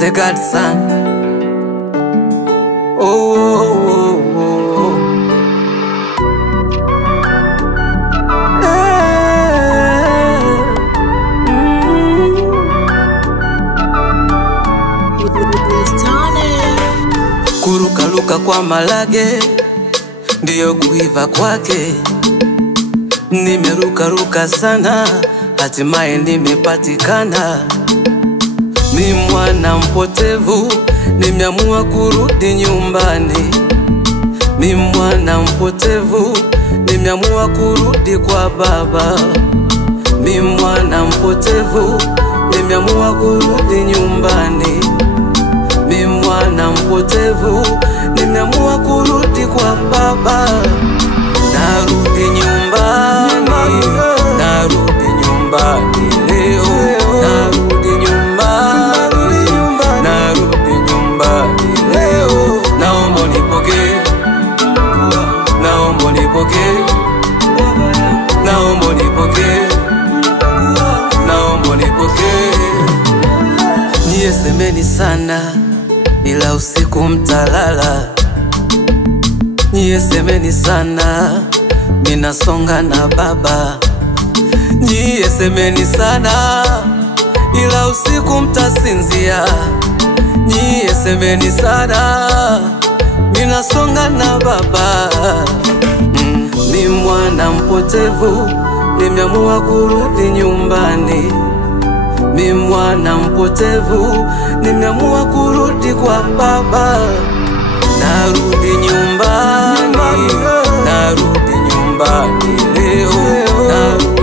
the godson. Oh, oh, oh, oh. Kurukaruka kwa malage ndiyo kuiva kwake. Nimerukaruka sana, hatimaye nimepatikana. Ni mwana mpotevu, nimeamua kurudi nyumbani. Ni mwana mpotevu, nimeamua kurudi kwa baba. Ni mwana mpotevu, nimeamua kurudi nyumbani. Ni mwana mpotevu, nimeamua kurudi kwa baba. Narudi nyumbani, narudi nyumbani leo. Narudi nyumbani, narudi nyumbani leo. Naomba unipokee, naomba unipokee, naomba unipokee, naomba unipokee. Nyie semeni sana, ila usiku mtalala. Nyie semeni sana, minasonga na baba. Nyie semeni sana, ila usiku mtasinzia. Nyie semeni sana, minasonga na baba. Ni mwana mpotevu, nimeamua kurudi nyumbani. Ni mwana mpotevu, nimeamua kurudi kwa baba. Narudi nyumbani, narudi nyumbani leo. Narudi